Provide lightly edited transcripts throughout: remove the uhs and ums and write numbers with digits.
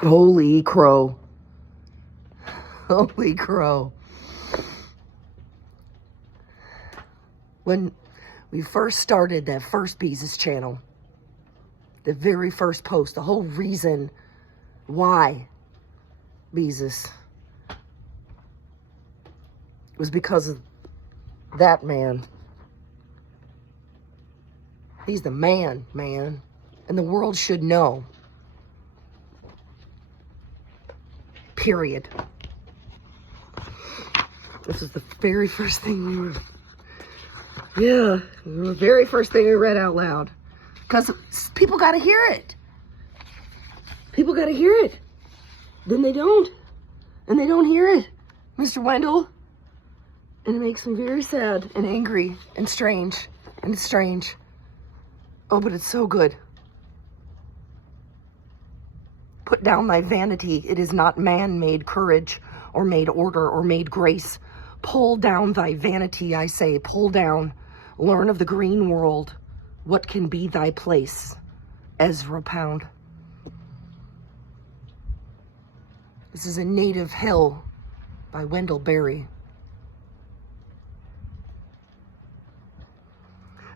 Holy crow. Holy crow. When we first started that first Beezus channel, the very first post, the whole reason why Beezus was because of that man. He's the man. And the world should know. Period. This is the very first thing we were... Yeah, the very first thing we read out loud. Because people got to hear it. People got to hear it. Then they don't. And they don't hear it, Mr. Wendell. And it makes me very sad and angry and strange. And it's strange. Oh, but it's so good. Put down thy vanity. It is not man-made courage or made order or made grace. Pull down thy vanity, I say. Pull down. Learn of the green world. What can be thy place? Ezra Pound. This is A Native Hill by Wendell Berry.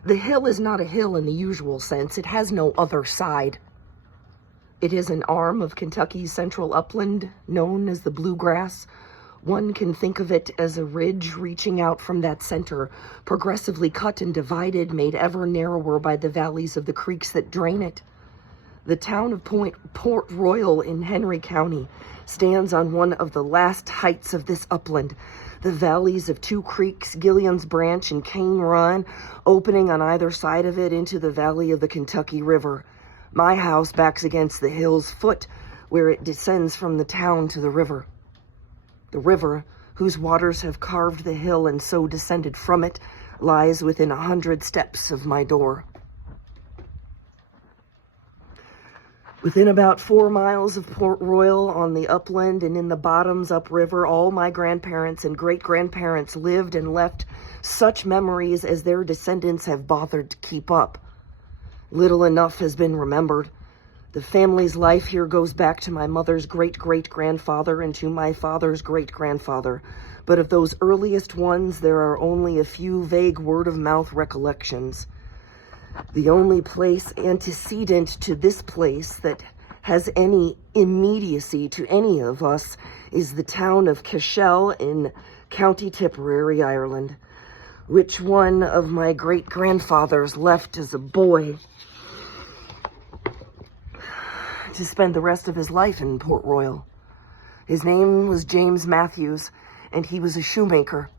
The hill is not a hill in the usual sense. It has no other side. It is an arm of Kentucky's central upland, known as the Bluegrass. One can think of it as a ridge reaching out from that center, progressively cut and divided, made ever narrower by the valleys of the creeks that drain it. The town of Port Royal in Henry County stands on one of the last heights of this upland. The valleys of two creeks, Gillian's Branch and Cane Run, opening on either side of it into the valley of the Kentucky River. My house backs against the hill's foot, where it descends from the town to the river. The river, whose waters have carved the hill and so descended from it, lies within 100 steps of my door. Within about 4 miles of Port Royal on the upland and in the bottoms upriver, all my grandparents and great-grandparents lived and left such memories as their descendants have bothered to keep up. Little enough has been remembered. The family's life here goes back to my mother's great-great-grandfather and to my father's great-grandfather. But of those earliest ones, there are only a few vague word-of-mouth recollections. The only place antecedent to this place that has any immediacy to any of us is the town of Cashel in County Tipperary, Ireland, which one of my great-grandfathers left as a boy to spend the rest of his life in Port Royal. His name was James Matthews, and he was a shoemaker.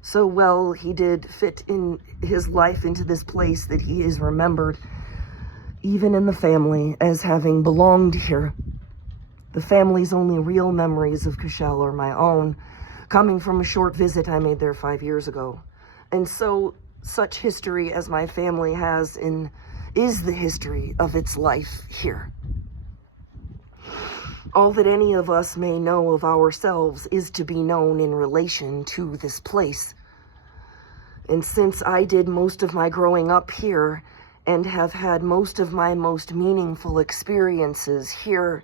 So well he did fit in his life into this place that he is remembered, even in the family, as having belonged here. The family's only real memories of Cashel are my own, coming from a short visit I made there 5 years ago. And so, such history as my family has is the history of its life here. All that any of us may know of ourselves is to be known in relation to this place. And since I did most of my growing up here and have had most of my most meaningful experiences here,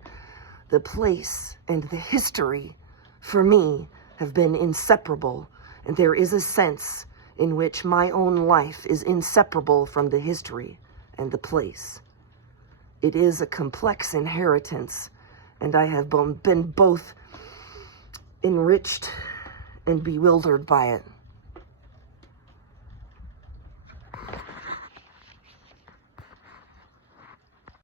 the place and the history, for me, have been inseparable, and there is a sense in which my own life is inseparable from the history and the place. It is a complex inheritance, and I have been both enriched and bewildered by it.